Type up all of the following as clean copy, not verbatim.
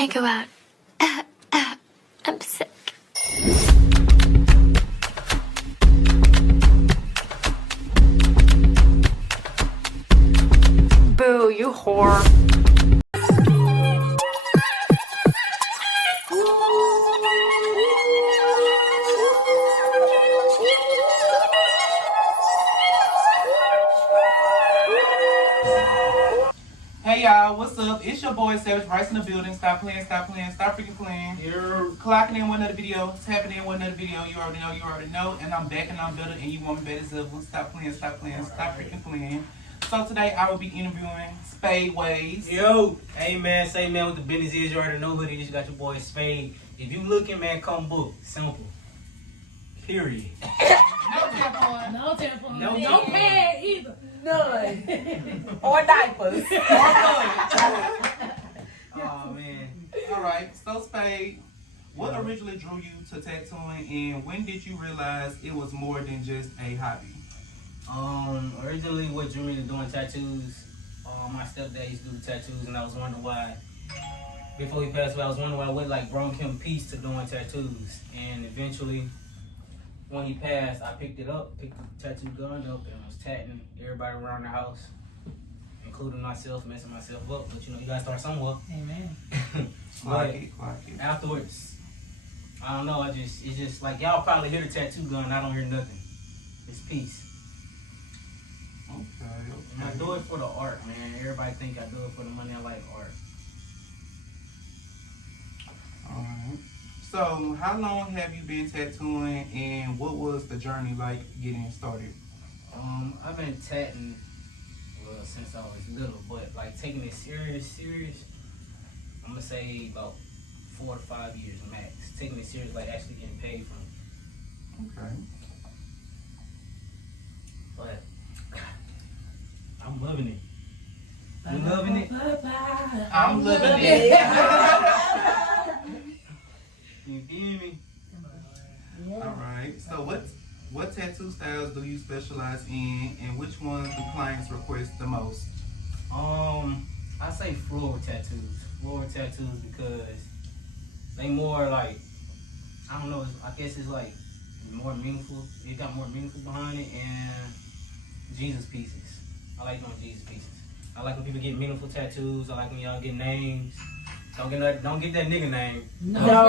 can't go out. I'm sick. Boo, you whore. Hey y'all, what's up? It's your boy Savage Rice in the building. Stop playing, stop freaking playing. You're clocking in one another video, tapping in one another video. You already know. And I'm back and I'm better and you want me better as ever. Stop playing, stop freaking playing. So today I will be interviewing Spadewayyzz. Yo, hey man, say man what the business is. You already know who it is. You got your boy Spade. If you looking, man, come book. Simple. Period. No tampon. No No tampon. pad either. None. Or diapers. Oh man. Alright, so Spade, what originally drew you to tattooing and when did you realize it was more than just a hobby? Originally what drew me to doing tattoos, my stepdad used to do tattoos and I was wondering why, before he passed away, I was wondering why what like brought him peace to doing tattoos. And eventually, when he passed, I picked the tattoo gun up and was tatting everybody around the house, including myself, messing myself up. But you know, you gotta start somewhere. Amen. Clock it. Afterwards, I don't know, it's just like y'all probably hear the tattoo gun, I don't hear nothing. It's peace. Okay. And I do it for the art, man. Everybody think I do it for the money. I like art. Alright. So, how long have you been tattooing and what was the journey like getting started? I've been tatting since I was little, but like taking it serious, I'm gonna say about 4 to 5 years max. Taking it serious, like actually getting paid from it. Okay. But I'm loving it. You loving it? I'm living it. You feel me? Alright. So, what tattoo styles do you specialize in and which ones do clients request the most? I say floral tattoos. Floral tattoos because they more like, I don't know, I guess it's like more meaningful. It got more meaningful behind it, and Jesus pieces. I like doing Jesus pieces. I like when people get meaningful tattoos. I like when y'all get names. Don't get that nigga name. No.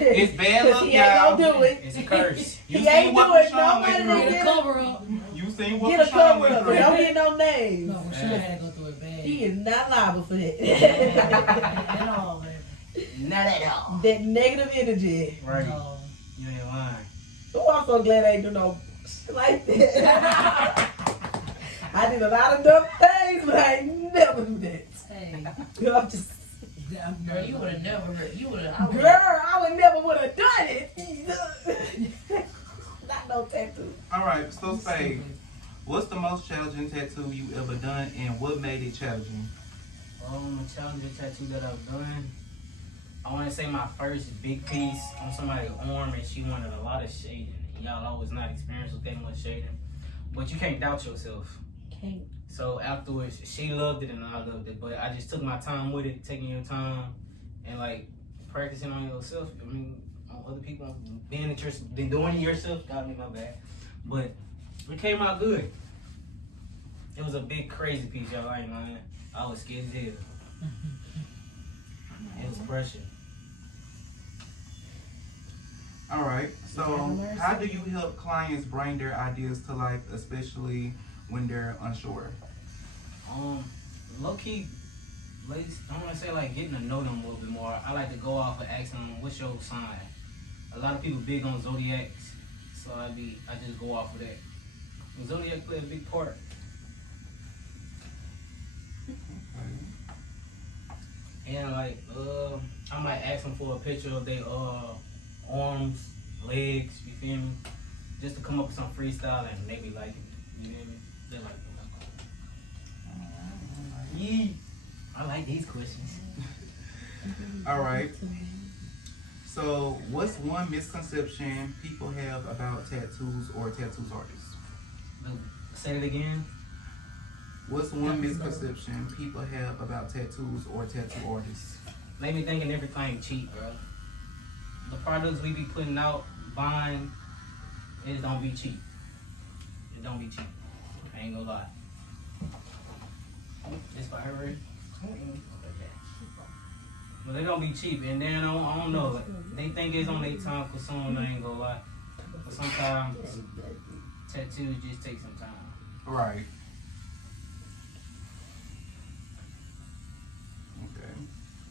It's bad luck, He ain't y'all. gonna do it. It's a curse. You He seen ain't what doing Rashawn nobody went to through. Get a cover up. You seen what Get a Rashawn cover went up. through. Don't get no names. No, Rashawn had to go through it bad. He is not liable for that. At all, man. Not at all. That negative energy. Right. No. You ain't lying. Oh, I'm so glad I ain't do no shit like that. I did a lot of dumb things, but I ain't never do that. Hey. Girl, I'm just, Girl, you would have never, girl, I would never would have done it. Not no tattoo. Alright, so Spade, what's the most challenging tattoo you ever done and what made it challenging? A challenging tattoo that I've done. I want to say my first big piece on somebody's arm, and she wanted a lot of shading. Y'all always not experienced with that much shading, but you can't doubt yourself. Can't. So afterwards, she loved it and I loved it, but I just took my time with it, taking your time, and like practicing on yourself. I mean, on other people, being doing it yourself. God be my bad, but it came out good. It was a big crazy piece, y'all. I ain't lying. I was scared as hell. It was pressure. Alright, so how do you help clients bring their ideas to life, especially when they're unsure? Low key, ladies, I want to say like getting to know them a little bit more. I like to go off and ask them, what's your sign? A lot of people big on zodiacs, so I just go off of that. And zodiac play a big part. And like, I might ask them for a picture of their arms, legs, you feel me? Just to come up with some freestyle and maybe like it, you feel me? They like it. Yeah, I like these questions. Alright. So, what's one misconception people have about tattoos or tattoos artists? Say it again. What's one misconception people have about tattoos or tattoo artists? Made me thinking everything cheap, bro. The products we be putting out, buying, it don't be cheap. It don't be cheap. I ain't gonna lie. This for her, right? But they don't be cheap, and then I don't know. They think it's on their time for some, I ain't gonna lie. But sometimes tattoos just take some time. Right. Okay.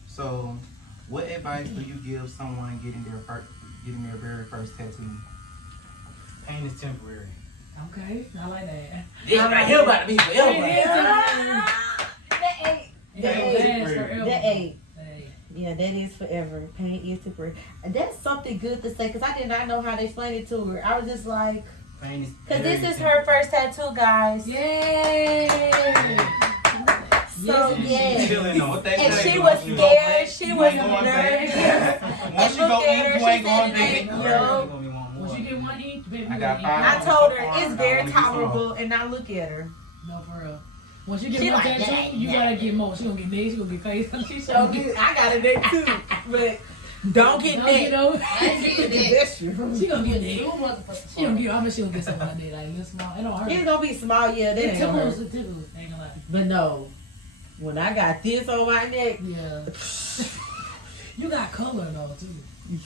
So, what advice do you give someone getting their very first tattoo? Pain is temporary. Okay, I like that. This right here about to be forever. That ain't. Yeah, that is forever. Pain is temporary. That's something good to say because I did not know how to explain it to her. I was just like, Pain is because this is temporary. her first tattoo, guys. Yay! So She's yeah, feeling though. What they and say, she you was gonna- scared. She you was ain't going nervous. back. Once you And go look at in, her, you ain't she going said it back. ain't- Right, Yo. you gonna be one more. Once you get one each, baby, I you got gonna eat five. I more. told her I it's wanna very get some. tolerable, and now look at her. No, for real. Once you get She one like, tattoo, "Yeah, you yeah." gotta get more. She gonna get legs, she gonna get face. She So gonna get. I got a neck too, but don't get Don't get neck. over. That's you. She gonna get neck. She gonna get. I bet she gonna get something like that, like little small. It don't hurt. It's gonna be small, yeah. That It ain't gonna tickles. hurt. It tickles. Ain't gonna lie. But no, when I got this on my neck, Yeah. You got color though too. Oh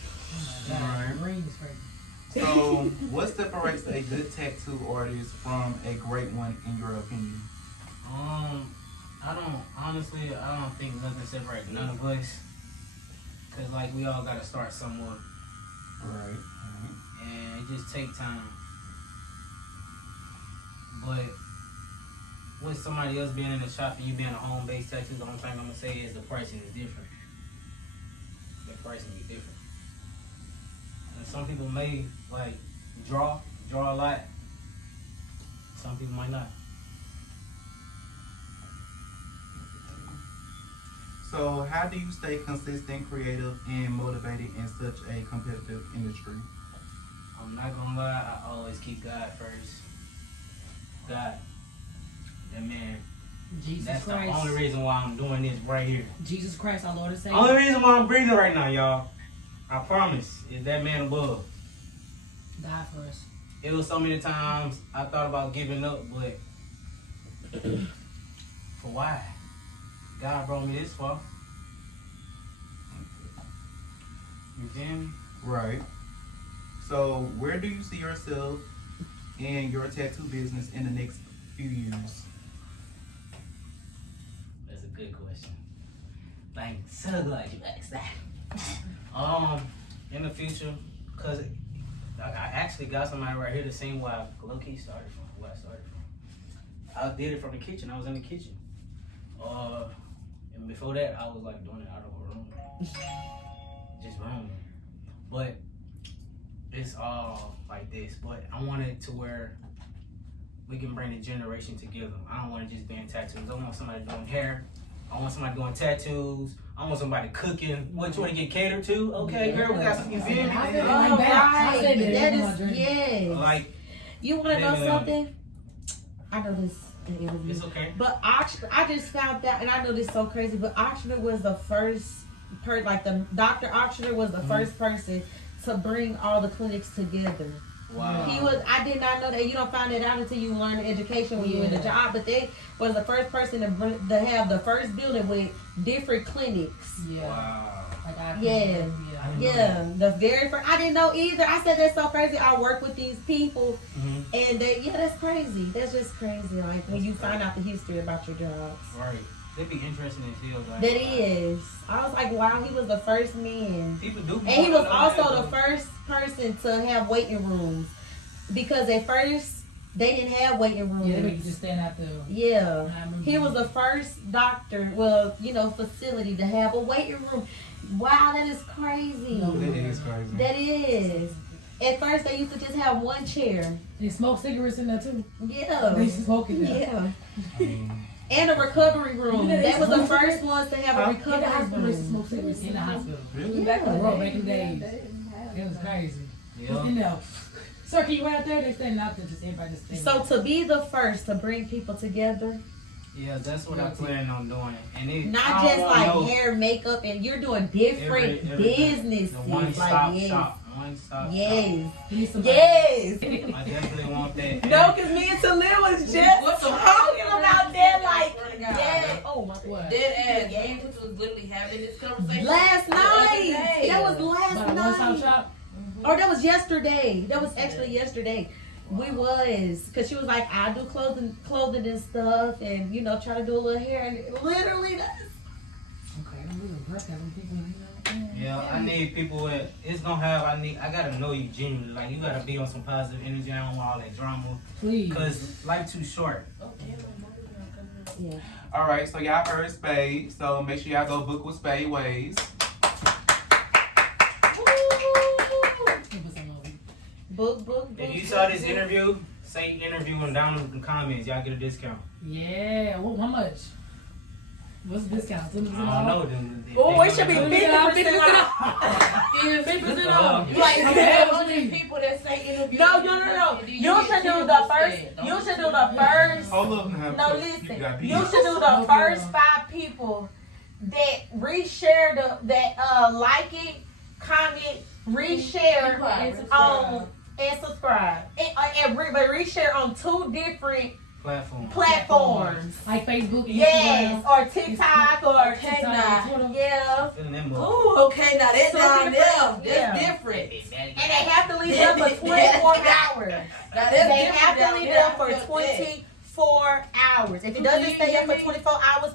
my god, Right. green is crazy. So, what separates a good tattoo artist from a great one, in your opinion? I don't think nothing separates none of us. Cause like we all gotta start somewhere, Right. and it just take time. But with somebody else being in the shop and you being a home-based tattoo, the only thing I'm gonna say is the pricing is different. The pricing is different. And some people may like draw a lot. Some people might not. So, how do you stay consistent, creative, and motivated in such a competitive industry? I'm not gonna lie, I always keep God first. God, that man, Jesus that's Christ. the only reason why I'm doing this right here. Jesus Christ, our Lord and Savior. Only reason why I'm breathing right now, y'all, I promise, is that man above. God first. It was so many times I thought about giving up, but for why? God brought me this far. You feel me? Right. So, where do you see yourself in your tattoo business in the next few years? That's a good question. Like, so glad you asked that. In the future, cause I actually got somebody right here the same way I low-key started from, where I started from. I did it from the kitchen. I was in the kitchen. And before that, I was like doing it out of a room, just room. But it's all like this. But I want it to where we can bring the generation together. I don't want it just being tattoos. I want somebody doing hair. I want somebody doing tattoos. I want somebody cooking. What you want to get catered to? Okay, girl, we got some. You feel me? I feel oh, like that. I right. said that. That That's my is, dream. yes. Like, You want to know Yeah. something? I know this in interview. it's okay. But I just found out, and I know this is so crazy, but Auctioner was the first, the Dr. Auctioner was the first person to bring all the clinics together. Wow. He was. I did not know that. You don't find it out until you learn the education when you're in the job. But they was the first person to have the first building with different clinics. Yeah. Wow. Like I Yeah. Yeah, the very first. I didn't know either. I said that's so crazy. I work with these people, and that's crazy. That's just crazy. Like when you find out the history about your jobs. Right. That'd be interesting as hell. Like, That is. I was like, wow, he was the first man. People do. And he was also the first person to have waiting rooms. Because at first, they didn't have waiting rooms. Yeah, they make you just stand out there. Yeah. He was the first doctor, facility to have a waiting room. Wow, that is crazy. No. That is crazy. That is. At first, they used to just have one chair. They smoke cigarettes in there too. Yeah. They smoke in there. Yeah. I mean, And a recovery room. Yeah, they That was the smoke first ones to have a In the hospital, they used to recovery smoke room. cigarettes in the hospital. really? Back on the road, back in the days. It was crazy. Just in there. Sir, can you wait out there? They standing out there, just everybody just standing. So to be the first to bring people together Yeah, that's what I plan on doing. And it, Not I just don't like know hair, makeup, and you're doing different businesses. the one-stop like, yes. shop. One-stop Yes. You need some Yes. shop. I definitely want that. No, because me and Talia was just talking about that, like, yeah. Oh, my God. Dead ass. Me and Toots was literally having this conversation Last night. day. That was last About a one-stop night. shop. Or that was yesterday. That was actually yesterday. We was, cause she was like, I do clothing and stuff, and you know, try to do a little hair, and literally that's. Okay, I'm really impressed with them people. Yeah, I need people with, it's gonna have, I gotta know you genuinely. Like, you gotta be on some positive energy. I don't want all that drama. Please. Cause life too short. Yeah. All right, so y'all heard Spade. So make sure y'all go book with Spadewayyzz. Book. If you saw this interview, say interviewing down in the comments, y'all get a discount. Yeah. Well, how much? What's the discount? 20% I don't off? know. Oh, it should be 50% 50% off. 50% off. You like Okay. 100 people that say interview. No. You should do the first. You should do the first. Hold up now. No, You listen. got You beat. should do the first 5 people that reshare like it, comment, reshare and subscribe. But reshare on 2 different platforms. Like Facebook, Yes, Instagram. or TikTok or Okay, TikTok, now. Twitter. yeah. Ooh, okay, now that's So down there. different. Yeah. That's different. And they have to leave there for 24 hours. Now that's They different have to down leave there. there for I feel that. 24 hours. If it doesn't stay up for 24 hours,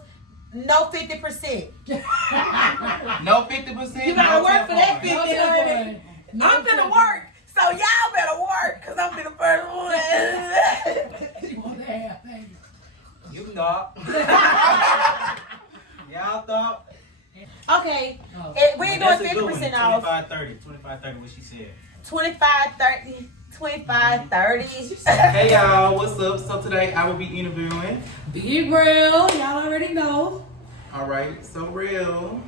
no 50%. No 50%. You gotta no work for that 10%. 50, honey. I'm finna work. So y'all better work, cause I'm the first one. You want the half, baby. You thought. Y'all thought. Okay, Oh. we ain't But doing that's a good one. 50% off. 25-30, what she said. 25-30. Hey y'all, what's up? So today I will be interviewing. Big Rielle, y'all already know. All right, so Rielle,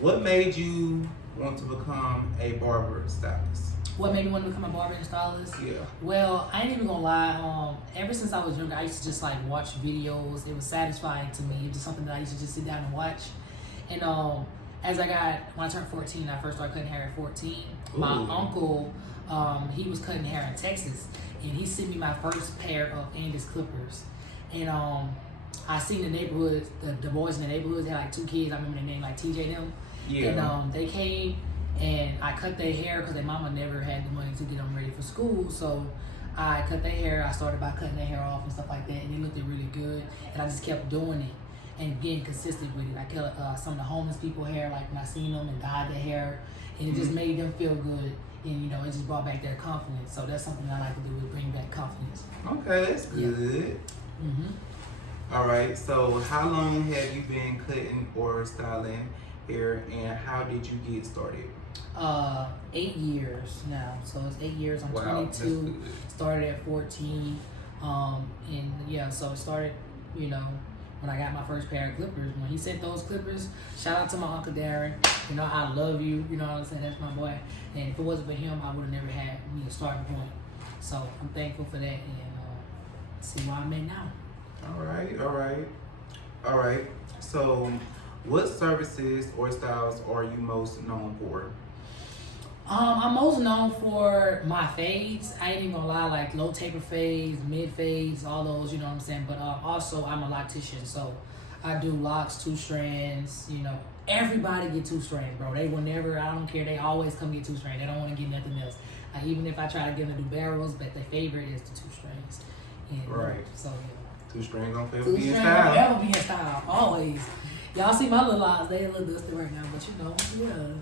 what made you want to become a barber stylist? What made me want to become a barber and stylist? Yeah. Well, I ain't even gonna lie. Ever since I was younger, I used to just like watch videos. It was satisfying to me. It was just something that I used to just sit down and watch. And as when I turned 14, I first started cutting hair at 14. My Ooh. uncle, he was cutting hair in Texas, and he sent me my first pair of Angus clippers. And I seen the neighborhood, the boys in the neighborhood, they had like 2 kids. I remember their name, like TJ and them. Yeah. And they came and I cut their hair because their mama never had the money to get them ready for school. So I cut their hair. I started by cutting their hair off and stuff like that, and it looked really good. And I just kept doing it and getting consistent with it. I cut some of the homeless people hair, like when I seen them, and dyed their hair, and it just made them feel good. And you know, it just brought back their confidence. So that's something I like to do, is bring back confidence. Okay, that's good. All right, so how long have you been cutting or styling hair, and how did you get started? 8 years now. So it's 8 years. I'm Wow, that's 22. good. Started at 14. And yeah, so it started, you know, when I got my first pair of clippers. When he sent those clippers, shout out to my Uncle Darren. You know, I love you. You know what I'm saying? That's my boy. And if it wasn't for him, I would have never had me a starting point. So I'm thankful for that, and see where I'm at now. All right. So, what services or styles are you most known for? I'm most known for my fades. I ain't even gonna lie, like low taper fades, mid fades, all those, you know what I'm saying? But also I'm a loctician, so I do locks, 2 strands, you know. Everybody get 2 strands, bro. They will never, I don't care, they always come get 2 strands. They don't want to get nothing else. Even if I try to get them to do barrels, but their favorite is the 2 strands. And, Right. So yeah. 2 strings on 2 forever be in strands style. forever be in style, always. Y'all see my little eyes, they a little dusty right now, but you know, yeah.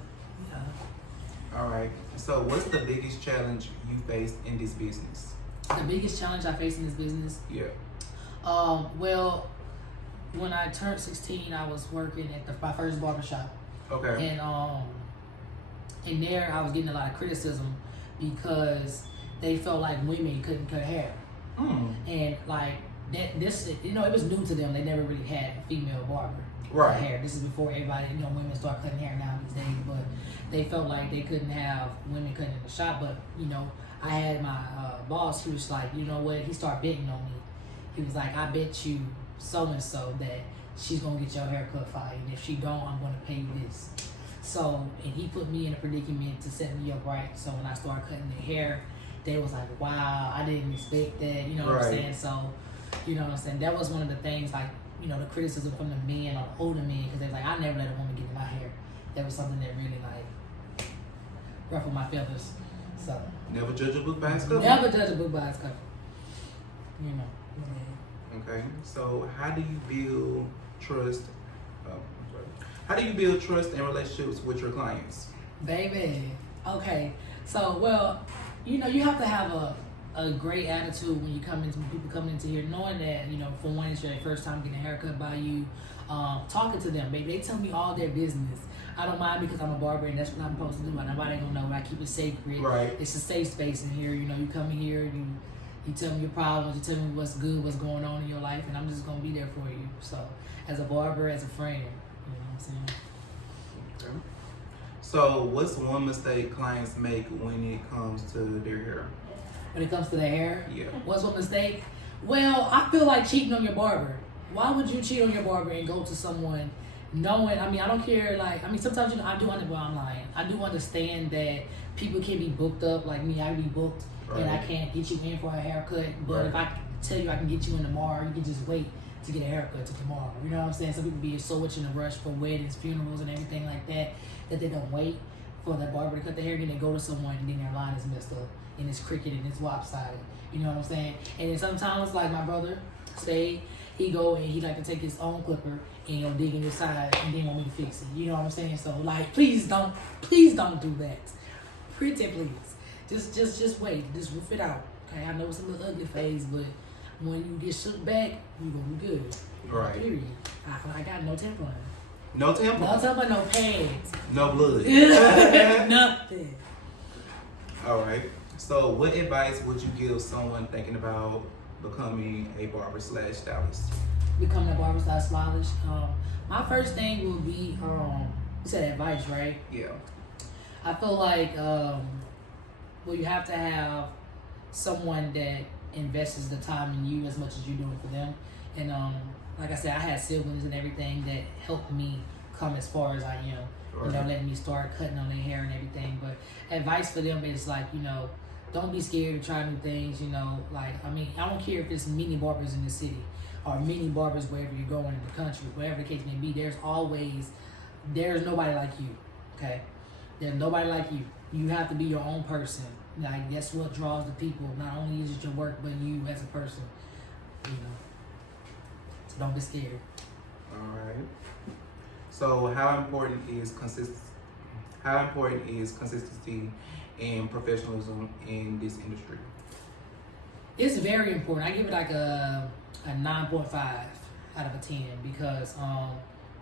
All right. So, what's the biggest challenge you faced in this business? The biggest challenge I face in this business, Yeah. well, when I turned 16, I was working at my first barbershop. Okay. And in there, I was getting a lot of criticism because they felt like women couldn't cut hair. And like, this, you know, it was new to them. They never really had a female barber. Right. Hair. This is before everybody, you know, women start cutting hair now these days, but they felt like they couldn't have women cutting in the shop. But, you know, I had my boss, he was like, you know what, he started betting on me. He was like, I bet you so and so that she's gonna get your haircut fire, and if she don't, I'm gonna pay you this. So, and he put me in a predicament to set me up right. So when I started cutting the hair, they was like, wow, I didn't expect that. You know what I'm saying? So, you know what I'm saying? That was one of the things, like, you know, the criticism from the men or the older men, because they're like, I never let a woman get in my hair. That was something that really, like, ruffled my feathers. So. Never judge a book by its cover. Never judge a book by its cover. You know. Okay. So how do you build trust? How do you build trust and relationships with your clients? Baby. Okay. So, well, you know, you have to have a great attitude when people come into here, knowing that, you know, for one, it's your first time getting a haircut by you, talking to them, baby. They tell me all their business. I don't mind because I'm a barber and that's what I'm supposed to do. Nobody gonna know. I keep it sacred. Right. It's a safe space in here. You know, you come in here, you tell me your problems, you tell me what's good, what's going on in your life, and I'm just gonna be there for you. So, as a barber, as a friend, you know what I'm saying? Okay. So, what's one mistake clients make when it comes to their hair? When it comes to the hair, Yeah. what's one mistake? Well, I feel like cheating on your barber. Why would you cheat on your barber and go to someone knowing? I mean, I don't care. Like, I mean, sometimes, you know, I do understand that people can be booked up. Like me, I be booked and I can't get you in for a haircut. But if I tell you I can get you in tomorrow, you can just wait to get a haircut till tomorrow. You know what I'm saying? Some people be so much in a rush for weddings, funerals, and everything like that they don't wait for the barber to cut their hair. Then they go to someone and then their line is messed up and it's crooked and it's lopsided. You know what I'm saying? And then sometimes, like my brother, Spade, he go and he like to take his own clipper and he'll dig in his side and then want me to fix it. You know what I'm saying? So like, please don't do that. Pretty please. Just wait. Just roof it out. Okay, I know it's a little ugly phase, but when you get shook back, you gonna be good. Right. Period. I got no tampon. No tampon. No tampon, no pads. No blood. Nothing. All right. So, what advice would you give someone thinking about becoming a barber/stylist? Becoming a barber stylist. My first thing would be, you said advice, right? Yeah. I feel like, well, you have to have someone that invests the time in you as much as you're doing for them. And like I said, I had siblings and everything that helped me come as far as I am. Right. You know, letting me start cutting on their hair and everything. But advice for them is like, you know, don't be scared to try new things. You know, like, I mean, I don't care if it's mini barbers in the city or mini barbers wherever you're going in the country, whatever the case may be. There's nobody like you. Okay, there's nobody like you. You have to be your own person. Like, that's what draws the people. Not only is it your work, but you as a person. You know, so don't be scared. All right. So, how important is consistency and professionalism in this industry? It's very important. I give it like a 9.5 out of a 10 because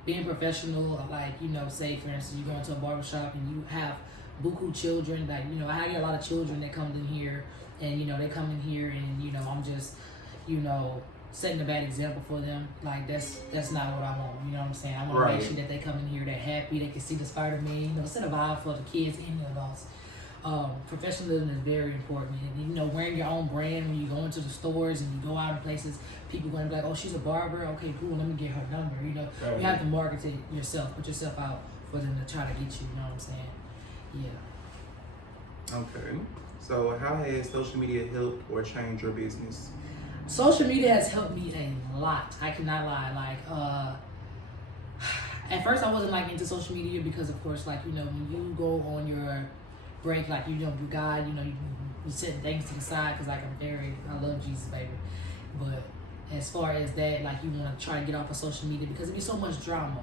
being professional, like, you know, say for instance you go into a barbershop and you have buku children, like, you know, I get a lot of children that come in here and, you know, they come in here and, you know, I'm just, you know, setting a bad example for them. Like, that's not what I want. You know what I'm saying? I want to make sure that they come in here, they're happy, they can see the Spider-Man, you know, set a vibe for the kids and the adults. Professionalism is very important. And, you know, wearing your own brand when you go into the stores and you go out in places, people going to be like, oh, she's a barber. Okay, cool. Let me get her number. You know, you have to market it yourself, put yourself out for them to try to get you. You know what I'm saying? Yeah. Okay. So, how has social media helped or changed your business? Social media has helped me a lot. I cannot lie. Like, at first I wasn't like into social media because, of course, like, you know, when you go on your break, like, you know, you guide, you know, you set things to the side because, like, I love Jesus, baby. But as far as that, like, you want to try to get off of social media because there's so much drama.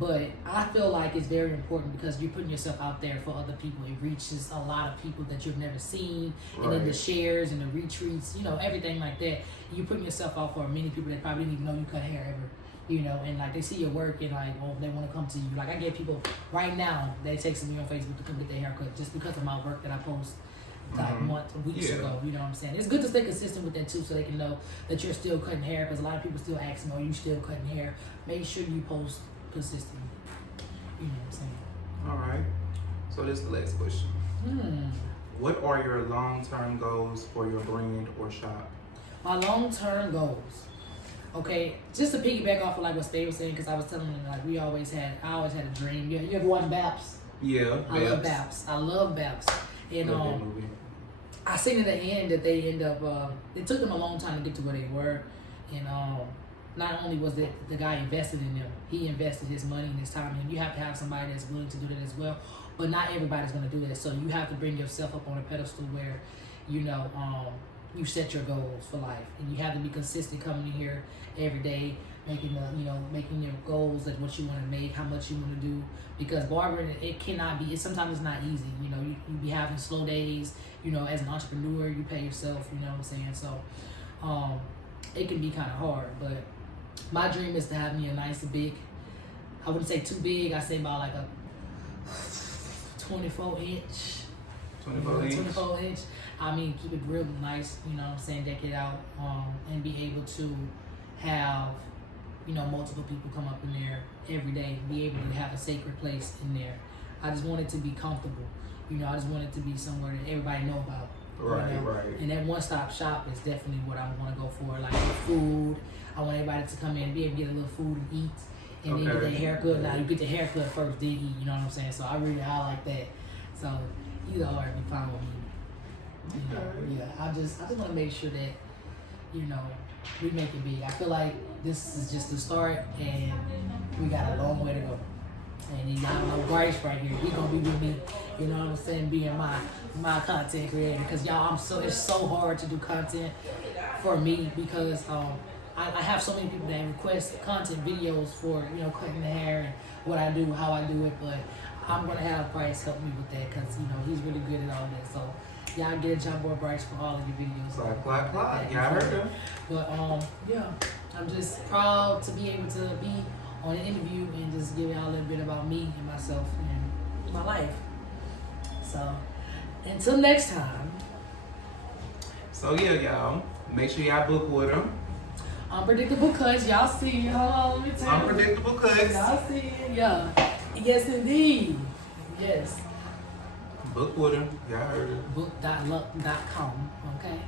But I feel like it's very important because you're putting yourself out there for other people. It reaches a lot of people that you've never seen. And then the shares and the retweets, you know, everything like that. You're putting yourself out for many people that probably didn't even know you cut hair ever. You know, and like they see your work and like, oh, they want to come to you. Like, I get people right now, they texting me on Facebook to come get their haircut just because of my work that I post like weeks ago. You know what I'm saying? It's good to stay consistent with that too, so they can know that you're still cutting hair. Because a lot of people still ask me, "Are you still cutting hair?" Make sure you post consistently. You know what I'm saying? All right. So this is the last question. What are your long-term goals for your brand or shop? My long-term goals. Okay, just to piggyback off of like what Spade was saying, because I was telling him like I always had a dream. You ever watch Baps? Yeah, I love Baps. I love Baps. And Love that movie. I seen at the end that they end up. It took them a long time to get to where they were, and not only was it the guy invested in them, he invested his money and his time. And you have to have somebody that's willing to do that as well. But not everybody's going to do that. So you have to bring yourself up on a pedestal where, you set your goals for life, and you have to be consistent coming in here every day, making your goals, like what you want to make, how much you want to do. Because barbering, it cannot be. Sometimes it's not easy. You be having slow days. As an entrepreneur, you pay yourself. You know what I'm saying? So, it can be kind of hard. But my dream is to have me a nice big. I wouldn't say too big. I say about like a 24 inch. 24 inch. I mean, keep it real nice, deck it out, and be able to have, multiple people come up in there every day, be able to have a sacred place in there. I just want it to be comfortable. I just want it to be somewhere that everybody know about. Right. And that one-stop shop is definitely what I want to go for, like food. I want everybody to come in and be able to get a little food and eat, and then get their haircut. Now, you get the haircut first, then eat, you know what I'm saying? So I like that. So either or, be fine with me. I just want to make sure that, we make it big. I feel like this is just the start, and we got a long way to go. And y'all know Bryce right here. He gonna be with me, you know what I'm saying, being my content creator. Because y'all, it's so hard to do content for me because I have so many people that request content videos for, cutting the hair and what I do, how I do it. But I'm gonna have Bryce help me with that because he's really good at all that. So y'all get a John Boy Bryce for all of your videos. Clap. Y'all heard him. But I'm just proud to be able to be on an interview and just give y'all a little bit about me and myself and my life. So until next time. So yeah, y'all, make sure y'all book with him. Unpredictable cuts, y'all see. Hold on, let me tell you. Unpredictable cuts. Y'all see it, yeah. Yes, indeed. Yes. Book with him. Y'all heard it. Book.luck.com. Okay.